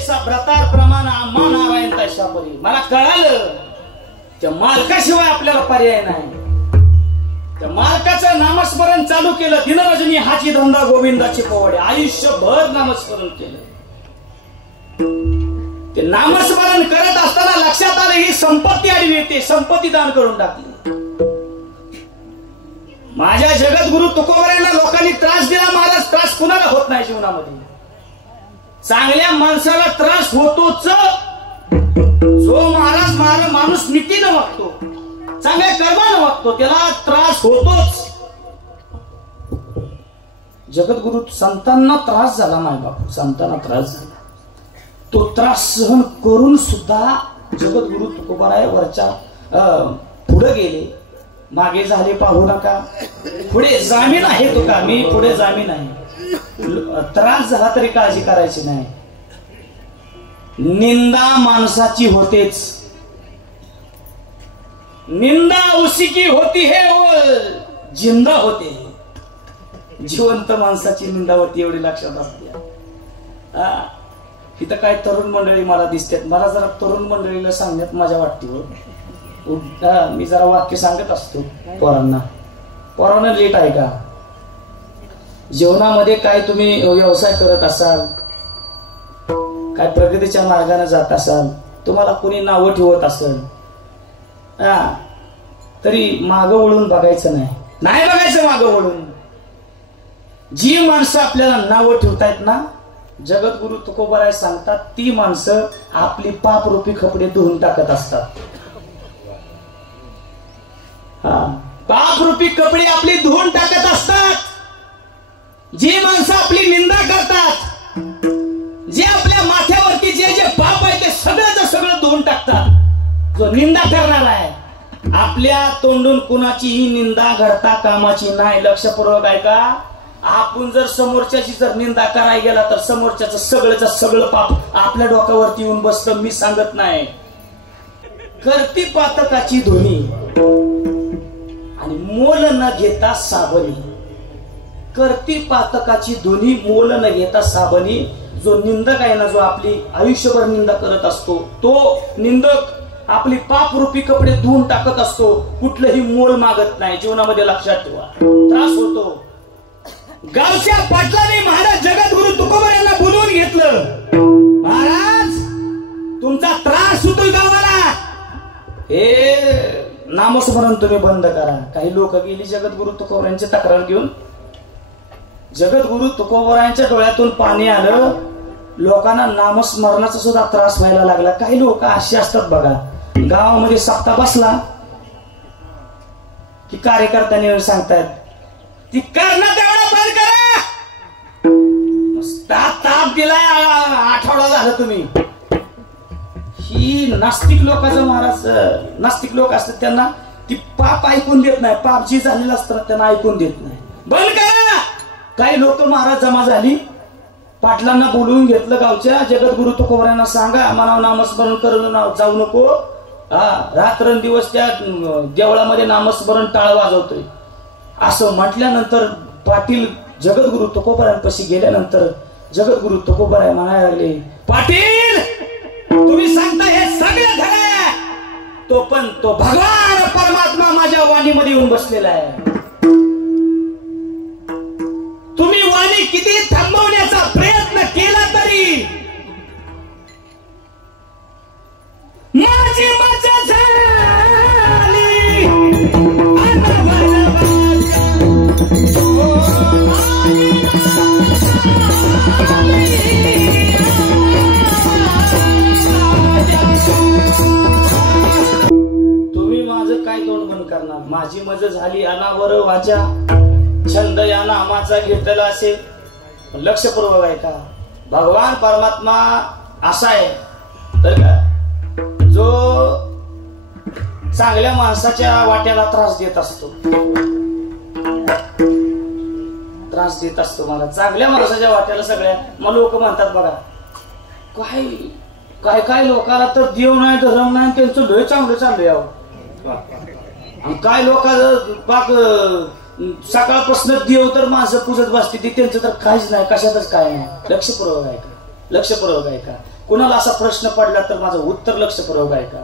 जैसा व्रतार प्रमाण आम्हा नारायण तशा परी. मला कळालं त्या मालकाशिवाय आपल्याला पर्याय नाही. त्या मालकाचं नामस्मरण चालू केलं. दिनरजनी हाची धंदा गोविंदाची पोवडे. आयुष्यभर नामस्मरण केलं. ते नामस्मरण करत असताना लक्षात आलं ही संपत्ती आडवी येते. संपत्ती दान करून टाकली. माझ्या जगद्गुरु तुकोबरायांना लोकांनी त्रास दिला. महाराज त्रास कुणाला होत नाही जीवनामध्ये. चांगल्या माणसाला त्रास होतोच. जो महाराज माणूस नीतीनं वागतो, चांगल्या कर्मानं वागतो, त्याला त्रास होतोच. जगद्गुरु संतांना त्रास झाला. माय बापू संतांना त्रास झाला. तो त्रास सहन करून सुद्धा जगद्गुरु तुकोबराय वरच्या पुढे गेले. मागे झाले पाहू नका, पुढे जामीन आहे तुका. मी पुढे जामीन आहे. त्रास झाला तरी काळजी करायची नाही. निंदा माणसाची होतेच. निंदा उसी की होती है वो जिंदा होते. जिवंत माणसाची निंदा होती एवढी लक्षात असते. इथं काय तरुण मंडळी मला दिसतात. मला जरा तरुण मंडळीला सांगण्यात मजा वाटते हो. मी जरा वाक्य सांगत असतो पोरांना. पोरांना लेट आहे का? जीवनामध्ये काय तुम्ही व्यवसाय करत असाल, काय प्रगतीच्या मार्गाने जात असाल, तुम्हाला कोणी नावं ठेवत असेल, तरी मागं वळून बघायचं नाही. नाही बघायचं मागं वळून. जी माणसं आपल्याला नावं ठेवतायत ना, जगद्गुरु तुकोबराय सांगतात ती माणसं आपली पापरूपी कपडे धुवून टाकत असतात. पापरूपी कपडे आपली धुवून टाकत असतात. जी माणसं आपली निंदा करतात, जे आपल्या माथ्यावरती जे जे पाप आहे ते सगळं धुवून टाकतात. जो निंदा करणार आहे, आपल्या तोंडून कुणाचीही निंदा घडता कामाची नाही. लक्षपूर्वक आहे का? आपण जर समोरच्याची जर निंदा करायला गेला तर समोरच्याचं सगळं पाप आपल्या डोक्यावरती येऊन बसतं. मी सांगत नाही. करती पातकाची ध्वनी आणि मोल न घेता साबणी. करती पातकाची ध्वनी मोल न घेता साबणी. जो निंदक आहे ना, जो आपली आयुष्यभर निंदा करत असतो, तो निंदक आपली पापरूपी कपडे धुवून टाकत असतो. कुठलंही मोल मागत नाही. जीवनामध्ये लक्षात ठेवा. त्रास होतो. गावच्या पाटलाने महाराज जगद्गुरु तुकोबरायांना बोलवून घेतलं. महाराज तुमचा त्रास होतोय गावाला, हे नामस्मरण तुम्ही बंद करा. काही लोक गेली जगद्गुरु तुकोबरायांची तक्रार घेऊन. जगद्गुरु तुकोबरायांच्या डोळ्यातून पाणी आलं. लोकांना नामस्मरणाचा सुद्धा त्रास व्हायला लागला. काही लोक अशी असतात बघा, गावामध्ये सप्ताह बसला की कार्यकर्त्यांनी सांगतायत ती करणं तेवढं बंद करा. ताप दिलाय, आठवडा झालं तुम्ही. ही नास्तिक लोकांचं महाराज. नास्तिक लोक असतात त्यांना ती पाप ऐकून देत नाही. पाप जी झालेलं असतं त्यांना ऐकून देत नाही. बंद करा. काही लोक महाराज जमा झाली. पाटलांना बोलवून घेतलं गावच्या. जगद्गुरु तुकोबरायांना सांगा आम्हाला नामस्मरण करून जाऊ नको. रात्रंदिवस त्या देवळामध्ये नामस्मरण टाळ वाजवतोय असं म्हटल्यानंतर पाटील जगद्गुरु तुकोबरायांपाशी गेल्यानंतर जगद्गुरु तुकोबराय म्हणायला लागले, पाटील तुम्ही सांगता हे सगळं खरं, तो भगवान परमात्मा माझ्या वाणीमध्ये येऊन बसलेला आहे. तुम्ही वाणी किती थांबवण्याचा प्रयत्न केला तरी माझी मजा झाली. तुम्ही माझं काय तोंड बंद करणार? माझी मजा झाली अनावर वाचा. छंद या नामाचा घेतलेला असेल. लक्षपूर्वक आहे का? भगवान परमात्मा असा आहे तर का, जो चांगल्या माणसाच्या वाट्याला त्रास देत असतो. त्रास देत असतो मला चांगल्या माणसाच्या वाट्याला. सगळ्या मग लोक म्हणतात बघा, काय लोकाला तर देव नाही धर्म नाही, त्यांचं लय चांगलं चाललंय यावं. काय लोकांचं पाक सकाळपासून देव तर माणसं पूजत बसते, त्यांचं तर काहीच नाही, कशातच काय नाही. लक्षपूर्वक आहे का? लक्षपूर्वक आहे का? कुणाला असा प्रश्न पडला तर माझं उत्तर लक्षपूर्वक आहे का?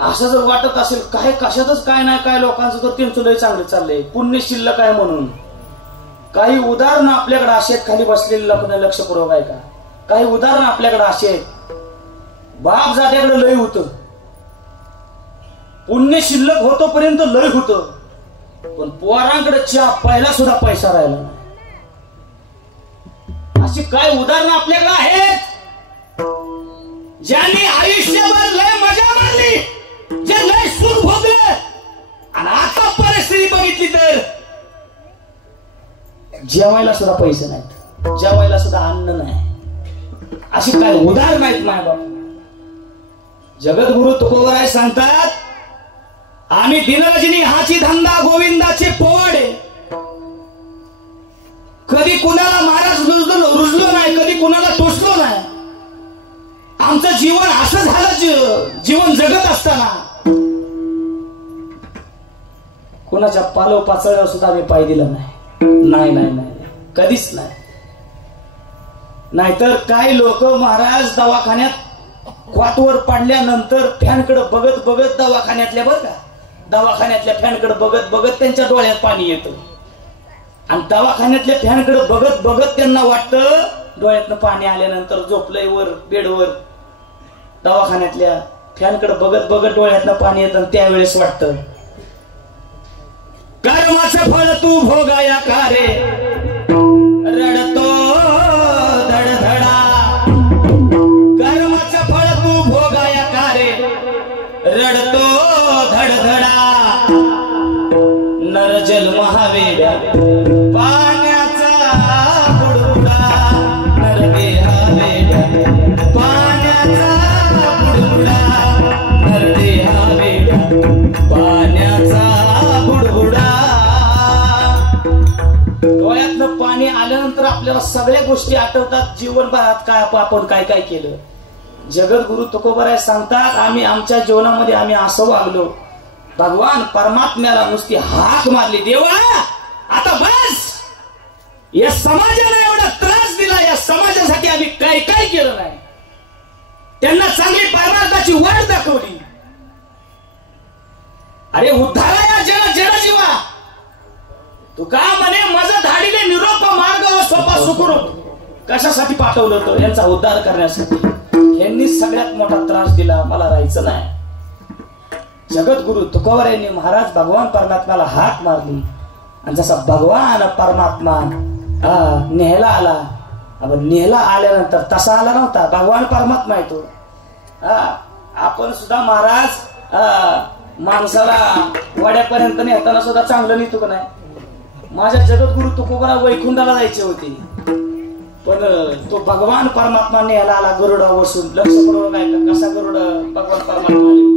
असं जर वाटत असेल काय कशातच काय नाही काय लोकांचं तर त्यांचं लय चांगलं चाललंय, पुण्य शिल्लक आहे म्हणून, काही उदाहरणं आपल्याकडे अशी आहेत, खाली बसलेले लोकांना लक्षपूर्वक आहे का? काही उदाहरणं आपल्याकडे अशी आहेत, बाप जात्याकडे लय होतं, पुण्य शिल्लक होतोपर्यंत लय होतं, पण पोरांकडे चहा पहिला सुद्धा पैसा राहिला नाही. अशी काय उदाहरणं आपल्याकडे आहेत ज्यांनी आयुष्यभर लय मजा मारली, जे लय सुख भोगलं, आणि आता परिस्थिती बघितली तर जेवायला सुद्धा पैसे नाहीत, जेवायला सुद्धा अन्न नाही. अशी काय उदाहरणं आहेत मायबाप. जगद्गुरु तुकोबराय सांगतात, आम्ही दिनरजनी हाची धंदा गोविंदाचे पोवाडे. कधी कुणाला महाराज रुजलो नाही, कधी कुणाला टोचलो नाही. आमचं जीवन असं झालं, जीवन जगत असताना कुणाच्या पालव पाचळ्यावर सुद्धा आम्ही पाय दिला नाही. नाही नाही नाही, कधीच नाही. नाहीतर काही लोक महाराज दवाखान्यात क्वातवर पडल्यानंतर फॅनकडे बघत बघत दवाखान्यातल्या, बरं का, दवाखान्यातल्या फॅनकडे बघत बघत त्यांच्या डोळ्यात पाणी येतं, आणि दवाखान्यातल्या फॅनकडे बघत बघत त्यांना वाटतं डोळ्यातनं पाणी आल्यानंतर झोपलंय वर बेडवर, दवाखान्यातल्या फॅनकडे बघत बघत डोळ्यातनं पाणी येतं, त्यावेळेस वाटतं कर्माचं फळ तू भोगाया का रे, रडतो धडधडा. कर्माचं फळ तू भोगाया का रे, रडतो धडधडा. नर जन्म हवे पाण्याचा बुडबुडा, नर देहावे पाण्याचा बुडबुडा, नर देहावे पाण्याचा बुडबुडा. डोळ्यातनं पाणी आल्यानंतर आपल्याला सगळ्या गोष्टी आठवतात, जीवनभरात काय आपण काय काय केलं. जगद्गुरु तुकोबराय सांगतात, आम्ही आमच्या जीवनामध्ये आम्ही असं वागलो, भगवान परमात्म्याला नुसती हाक मारली, देवा आता बस, या समाजाला एवढा त्रास दिला, या समाजासाठी आम्ही काय काय केलं नाही. त्यांना चांगली परमार्थाची वाट दाखवली. अरे उद्धारा या जन जीवा, तू का म्हणे माझं धाडीले निरोप मार्ग सोपा सुखरूप कशासाठी पाठवलं होतं? यांचा उद्धार करण्यासाठी. यांनी सगळ्यात मोठा त्रास दिला, मला राहायचं नाही. जगद्गुरु तुकोबरायांनी महाराज भगवान परमात्म्याला हाक मारली, आणि जसा भगवान परमात्मा नेहला आला, नेहला आल्यानंतर तसा आला नव्हता, भगवान परमात्मा येतो. आपण सुद्धा महाराज माणसाला वड्यापर्यंत नेताना सुद्धा चांगलं नेतो का नाही? माझ्या जगद्गुरु तुकोबरा वैकुंठाला जायचे होते, पण तो भगवान परमात्मा नेहला आला गरुडा बसून. लक्षपूर्वक आहे का कसा गरुड भगवान परमात्मा आले होते?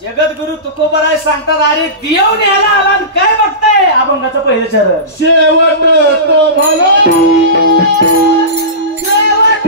जगद्गुरु तुकोबराय सांगतात, अरे देव न्यायला आला काय बघताय? अभंगाचं पहिलं चरण शेवट तो भला शेवट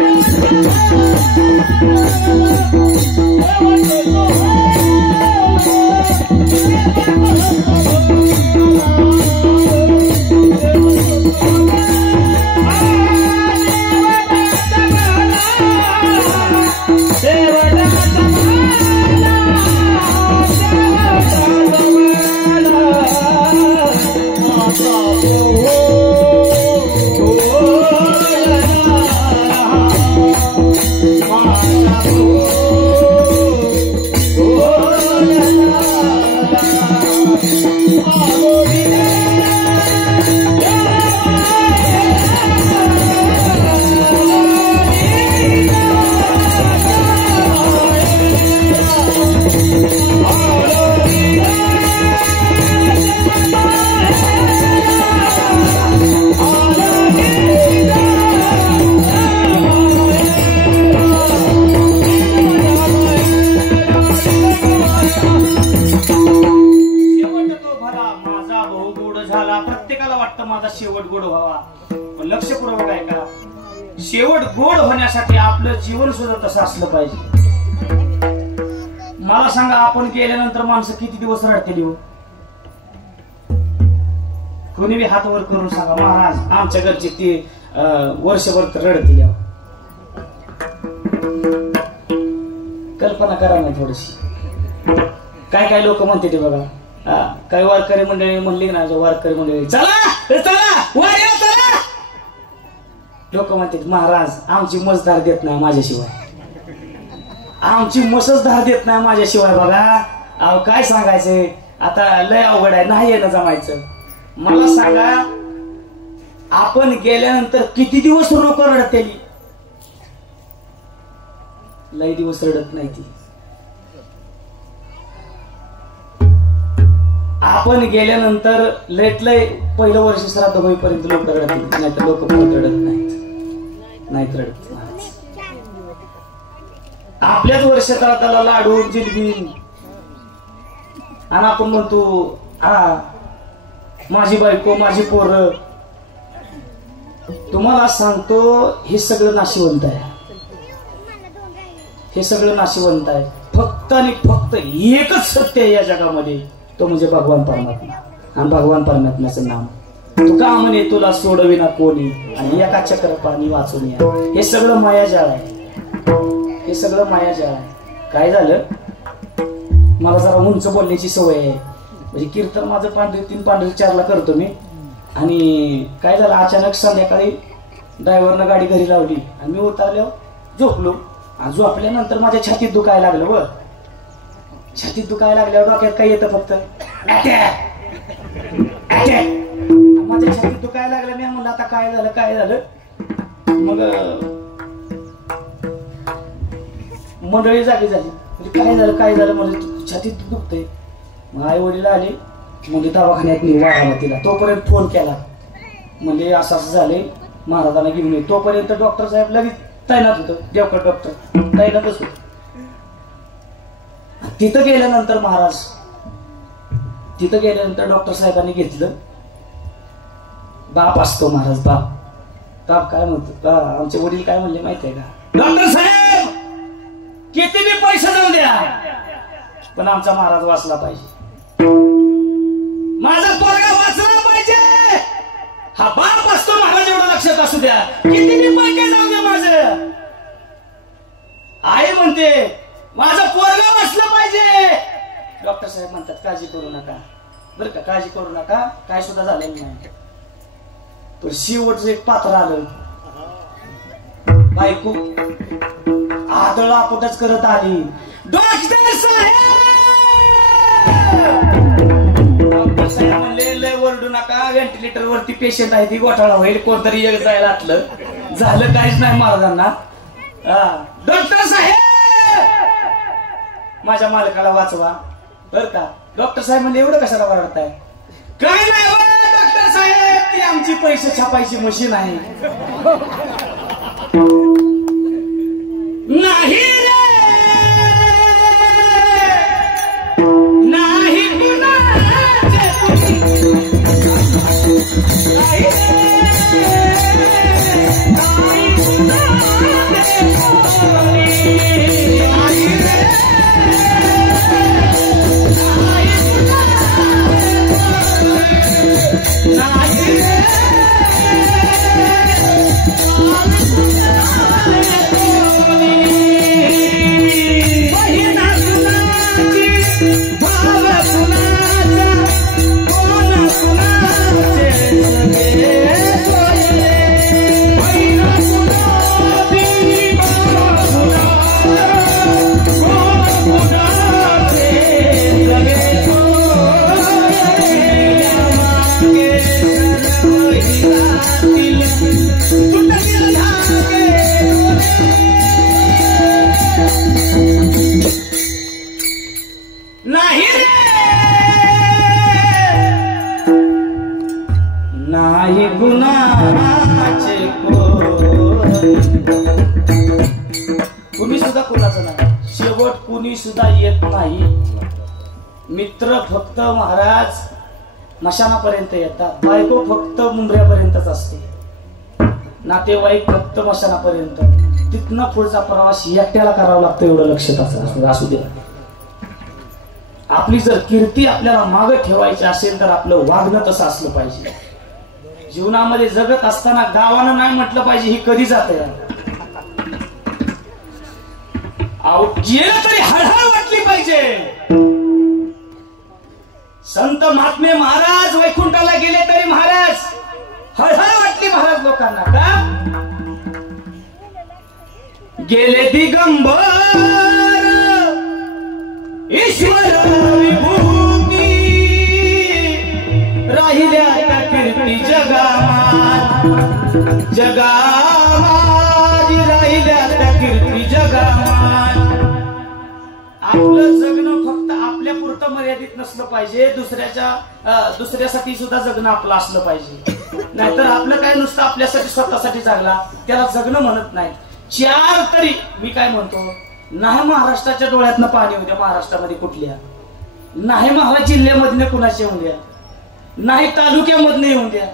माझा शेवट गोड व्हावा. पण लक्षपूर्वक ऐका, शेवट गोड होण्यासाठी आपलं जीवन सुद्धा तसं असलं पाहिजे. मला सांगा, आपण गेल्यानंतर माणसं किती दिवस रडतील हो? कोणी बी हात वर करून सांगा, महाराज आमच्या घरचे ते वर्षभर रडतील. कल्पना करा ना थोडीशी. काय काय लोक म्हणते ते बघा. काही वारकरी मंडळी म्हणली ना, वारकरी मंडळी चला चला वाऱ्या चला, लोक म्हणते महाराज आमची मसदार देत नाही माझ्याशिवाय, आमची मसच धार देत नाही माझ्याशिवाय. बघा अहो काय सांगायचंय आता, लय अवघड आहे, नाही येणं जमायचं. मला सांगा, आपण गेल्यानंतर किती दिवस लोक रडतेली? लय दिवस रडत नाही ती. आपण गेल्यानंतर लेट लय पहिलं वर्ष श्राद्ध होईपर्यंत लोक रडतील, नाही तर लोक परत रडत नाहीत रडत. आपल्याच वर्षात त्याला लाडू जिलबी आणि आपण म्हणतो हा माझी बायको माझी पोरं. तुम्हाला सांगतो हे सगळं नाशिवंत आहे, हे सगळं नाशिवंत आहे. फक्त आणि फक्त एकच सत्य आहे या जगामध्ये, तो म्हणजे भगवान परमात्मा. आणि भगवान परमात्म्याचं नाम तुका म्हणे तुला सोडविना कोणी, आणि एका चक्र पाणी वाचून या. हे सगळं मायाजाळ आहे, हे सगळं मायाजाळ आहे. काय झालं, मला जरा उंच बोलण्याची सवय आहे. म्हणजे कीर्तन माझं 5:03 5:04 करतो मी. आणि काय झालं, अचानक संध्याकाळी ड्रायव्हरनं गाडी घरी लावली आणि मी उतरल्यावर झोपलो. आणि झोपल्यानंतर माझ्या छातीत दुखायला लागलं. व छातीत दुखायला लागल्यावर डोक्यात काय येतं, फक्त माझ्या छातीत दुखायला लागलं. मी म्हणलं आता काय झालं काय झालं. मग मंडळी जागी झाली, म्हणजे काय झालं म्हणजे छातीत दुखतंय. मग आई वडील आले, म्हणजे दवाखान्यात मी वारामतीला. तोपर्यंत फोन केला, म्हणजे असं असं झाले, महाराजांना घेऊन ये. तोपर्यंत डॉक्टर साहेब लगेच तैनात होतं, देवकर डॉक्टर तैनातच होत. तिथं गेल्यानंतर डॉक्टर साहेबांनी घेतलं. बाप असतो महाराज, बाप काय म्हणतो, आमचे वडील काय म्हणले माहितीये का, डॉक्टर साहेब किती बी पैसे जाऊ द्या पण आमचा महाराज वाचला पाहिजे, माझा पोरगा वाचला पाहिजे. हा बाप असतो महाराज, एवढं लक्षात असू द्या. किती बी पैसे जाऊ द्या माझं. आई म्हणते माझं पोरगा वाचलं पाहिजे. डॉक्टर साहेब म्हणतात काळजी करू नका बरं का, काळजी करू नका, काय सुद्धा झालेलं नाही. पण शेवटचं एक पात्र आलं. बायको आदळ आपटच करत आली, डॉक्टर साहेब. डॉक्टर साहेब म्हणले लय ओरडू नका, व्हेंटिलेटर वरती पेशंट आहे, ती घोटाळा होईल, कोणतरी एक जायला आतलं. झालं काहीच नाही महाराजांना. डॉक्टर साहेब माझ्या मालकाला वाचवा बर का. डॉक्टर साहेब म्हणजे एवढं कशाला वाढताय, काय नाही डॉक्टर साहेब, ती आमची पैसे छापायची मशीन आहे. नाही रे नाही नाही गुणाचे कुणी सुद्धा कोणाचं नाही, शेवट कुणी सुद्धा येत नाही. मित्र फक्त महाराज मशानापर्यंत येतात, बायको फक्त मुंबऱ्यापर्यंतच असते, नातेवाईक फक्त मशानापर्यंत, तिथनं पुढचा प्रवास एकट्याला करावा लागतो, एवढं लक्षात असू दे. आपली जर कीर्ती आपल्याला मागे ठेवायची असेल तर आपलं वागणं तसं असलं पाहिजे. जीवनामध्ये जगत असताना गावानं नाही म्हटलं पाहिजे ही कधी जात गेलं तरी हळहळ वाटली पाहिजे. संत महात्मे महाराज वैकुंठाला गेले तरी महाराज हळहळ वाटली महाराज लोकांना. का गेले दिगंबर ईश्वर विभूती, राहिल्या त्या कीर्ती जगामात, जगामात राहिल्या त्या कीर्ती जगामात. आपलं जगणं फक्त आपल्या पुरतं मर्यादित नसलं पाहिजे, दुसऱ्यासाठी सुद्धा जगणं आपलं असलं पाहिजे. नाहीतर आपलं काय नुसतं आपल्यासाठी स्वतःसाठी जगला त्याला जगणं म्हणत नाही. चार तरी मी काय म्हणतो, नाही महाराष्ट्राच्या डोळ्यातनं पाणी होऊ द्या, महाराष्ट्रामध्ये कुठल्या नाही, महाराष्ट्र जिल्ह्यामधनं कुणाचे येऊन द्या, नाही तालुक्यामधनं येऊन द्या,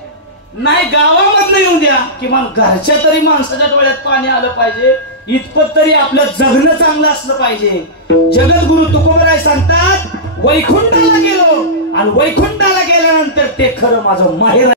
नाही गावामधनं येऊन द्या, किमान घरच्या तरी माणसाच्या डोळ्यात पाणी आलं पाहिजे. इतपत तरी आपलं जगणं चांगलं असलं पाहिजे. जगद्गुरु तुकोबराय सांगतात, वैकुंठाला गेलो आणि वैकुंठाला गेल्यानंतर ते खरं माझं माहेर